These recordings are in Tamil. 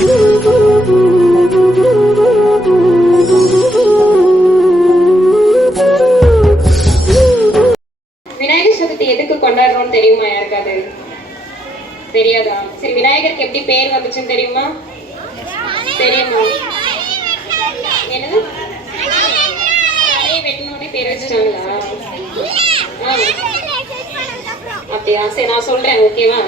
விநாயகர் சதுர்த்தி எதுக்கு கொண்டாடுறோம்னு தெரியுமா யாருக்காவது? தெரியாதா? சரி, விநாயகருக்கு எப்படி பேர் வந்துச்சுன்னு தெரியுமா? தெரியுமா? என்னது? வெட்டினோடனே பேர் வச்சுட்டாங்களா? அப்படியா? சரி, நான் சொல்றேன், ஓகேவா?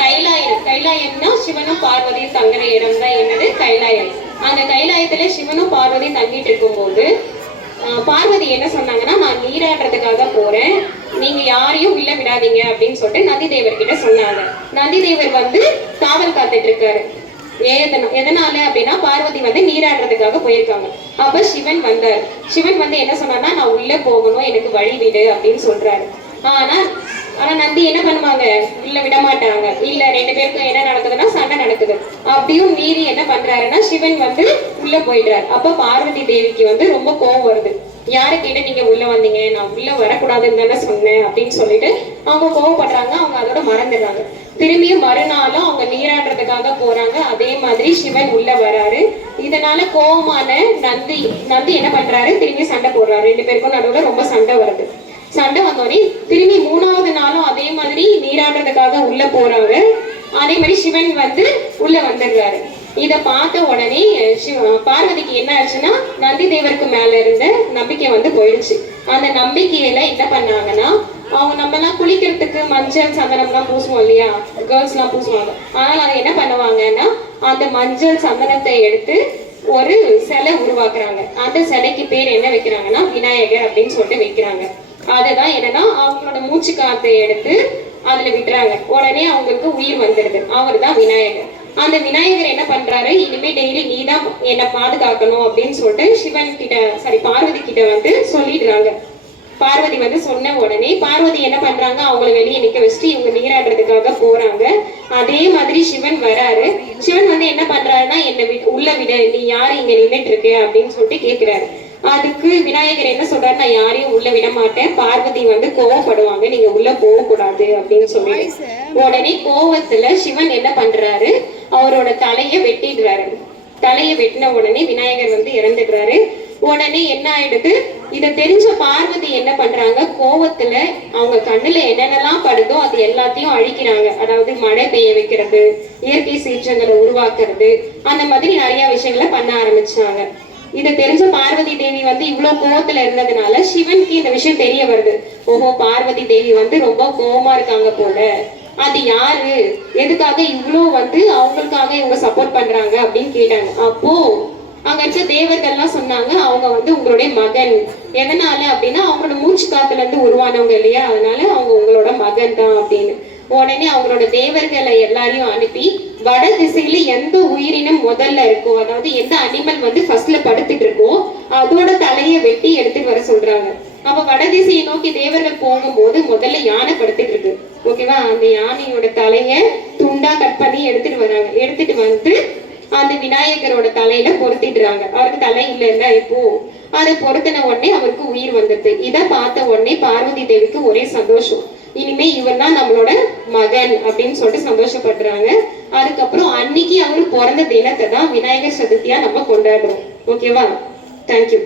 கைலாயம். கைலாயம்னா சிவனும் பார்வதியும் தங்குற இடம் தான் என்னது? கைலாயம். அந்த கைலாயத்துல சிவனும் பார்வதியும் தங்கிட்டு இருக்கும்போது பார்வதி என்ன சொன்னாங்கன்னா, நான் நீராடுறதுக்காக போறேன், நீங்க யாரையும் உள்ள விடாதீங்க அப்படின்னு சொல்லிட்டு நந்தி தேவர் கிட்ட சொன்னாங்க. நந்தி தேவர் வந்து காவல் காத்துட்டு இருக்காரு. எதனால அப்படின்னா, பார்வதி வந்து நீராடுறதுக்காக போயிருக்காங்க. அப்ப சிவன் வந்தார். சிவன் வந்து என்ன சொன்னார்னா, நான் உள்ள போகணும், எனக்கு வழி விடு அப்படின்னு சொல்றாரு. ஆனா நந்தி என்ன பண்ணுவாங்க? உள்ள விட மாட்டாங்க. இல்ல, ரெண்டு பேருக்கும் என்ன நடக்குதுன்னா சண்டை நடக்குது. அப்படியும் மீறி என்ன பண்றாருன்னா, சிவன் வந்து உள்ள போயிடுறாரு. அப்ப பார்வதி தேவிக்கு வந்து ரொம்ப கோவம் வருது. யாரை கேட்டு நீங்க உள்ள வந்தீங்க? நான் உள்ள வரக்கூடாதுன்னு தானே சொன்னேன் அப்படின்னு சொல்லிட்டு அவங்க கோவப்படுறாங்க. அவங்க அதோட மறந்துடுறாங்க. திரும்பியும் மறுநாளும் அவங்க நீராடுறதுக்காக போறாங்க. அதே மாதிரி சிவன் உள்ள வராரு. இதனால கோவமான நந்தி என்ன பண்றாரு? திரும்பி சண்டை போடுறாரு. ரெண்டு பேருக்கும் நடுவுல ரொம்ப சண்டை வருது. சண்டை வந்தோடனே திரும்பி மூணாவது நாளும் அதே மாதிரி நீராடுறதுக்காக உள்ள போறாங்க. அதே மாதிரி சிவன் வந்து உள்ள வந்துடுறாரு. இத பார்த்த உடனே பார்வதிக்கு என்ன ஆச்சுன்னா, நந்தி தேவருக்கு மேல இருந்த நம்பிக்கை வந்து போயிடுச்சு. அந்த நம்பிக்கையில என்ன பண்ணாங்கன்னா, அவங்க நம்ம எல்லாம் குளிக்கிறதுக்கு மஞ்சள் சந்தனம் எல்லாம் பூசுவோம் இல்லையா, கேர்ள்ஸ் எல்லாம் பூசுவாங்க. ஆனால் அதை என்ன பண்ணுவாங்கன்னா, அந்த மஞ்சள் சந்தனத்தை எடுத்து ஒரு சிலை உருவாக்குறாங்க. அந்த சிலைக்கு பேர் என்ன வைக்கிறாங்கன்னா, விநாயகர் அப்படின்னு சொல்லிட்டு வைக்கிறாங்க. அதுதான் என்னன்னா, அவங்களோட மூச்சு காத்தை எடுத்து அதுல விட்டுறாங்க. உடனே அவங்களுக்கு உயிர் வந்துடுது. அவர் தான் விநாயகர். அந்த விநாயகர் என்ன பண்றாரு? இனிமே டெய்லி நீ தான் என்னை பாதுகாக்கணும் அப்படின்னு சொல்லிட்டு பார்வதி கிட்ட வந்து சொல்லிடுறாங்க. பார்வதி வந்து சொன்ன உடனே பார்வதி என்ன பண்றாங்க? அவங்களை வெளியே நிக்க வச்சுட்டு இவங்க நீராடுறதுக்காக போறாங்க. அதே மாதிரி சிவன் வராரு. சிவன் வந்து என்ன பண்றாருன்னா, என்னை உள்ள விட, நீ யாரு இங்க நின்றுட்டு இருக்க அப்படின்னு சொல்லிட்டு கேட்கிறாரு. அதுக்கு விநாயகர் என்ன சொல்றாரு? நான் யாரையும் உள்ள விட மாட்டேன், பார்வதி வந்து கோவப்படுவாங்க, நீங்க உள்ள போக கூடாது அப்படின்னு சொல்லிட்டு உடனே கோவத்துல சிவன் என்ன பண்றாரு? அவரோட தலைய வெட்டிடுறாரு. தலைய வெட்டின உடனே விநாயகர் வந்து இறந்துடுறாரு. உடனே என்ன ஆயிடுது? இத தெரிஞ்ச பார்வதி என்ன பண்றாங்க? கோவத்துல அவங்க கண்ணுல என்னென்னலாம் படுதோ அது எல்லாத்தையும் அழிக்கிறாங்க. அதாவது மழை பெய்ய வைக்கிறது, இயற்கை சீற்றங்களை உருவாக்குறது, அந்த மாதிரி நிறைய விஷயங்களை பண்ண ஆரம்பிச்சாங்க. இதை தெரிஞ்ச பார்வதி தேவி வந்து இவ்வளவு கோவத்துல இருந்ததுனால சிவனுக்கு இந்த விஷயம் தெரிய வருது. ஓஹோ, பார்வதி தேவி வந்து ரொம்ப கோவமா இருக்காங்க போல, அது யாரு, எதுக்காக இவ்வளவு வந்து அவங்களுக்காக இவங்க சப்போர்ட் பண்றாங்க அப்படின்னு கேட்டாங்க. அப்போ அங்க இருக்க தேவர்கள்லாம் சொன்னாங்க, அவங்க வந்து உங்களுடைய மகன். எதனால அப்படின்னா, அவங்களோட மூச்சு காத்துல இருந்து உருவானவங்க இல்லையா, அதனால அவங்க உங்களோட மகன் தான் அப்படின்னு. உடனே அவங்களோட தேவர்களை எல்லாரையும் அனுப்பி வட திசையில எந்த உயிரினம் முதல்ல இருக்கோ, அதாவது எந்த அனிமல் வந்து ஃபர்ஸ்ட்ல படுத்துட்டு இருக்கோ அதோட தலையை வெட்டி எடுத்துட்டு வர சொல்றாங்க. அப்ப வடதிசையை நோக்கி தேவர்கள் போகும்போது முதல்ல யானை படுத்துட்டு இருக்கு, ஓகேவா? அந்த யானையோட தலைய துண்டா கட் பண்ணி எடுத்துட்டு வராங்க. எடுத்துட்டு வந்து அந்த விநாயகரோட தலையில பொருத்திடுறாங்க. அவருக்கு தலை இல்ல இப்போ. அதை பொருத்தின உடனே அவருக்கு உயிர் வந்துடுது. இதை பார்த்த உடனே பார்வதி தேவிக்கு ஒரே சந்தோஷம். இனிமே இவர் தான் நம்மளோட மகன் அப்படின்னு சொல்லிட்டு சந்தோஷப்படுறாங்க. அதுக்கப்புறம் அன்னைக்கு அவரு பிறந்த தினத்தை தான் விநாயகர் சதுர்த்தியா நம்ம கொண்டாடுறோம். ஓகேவா? தேங்க்யூ.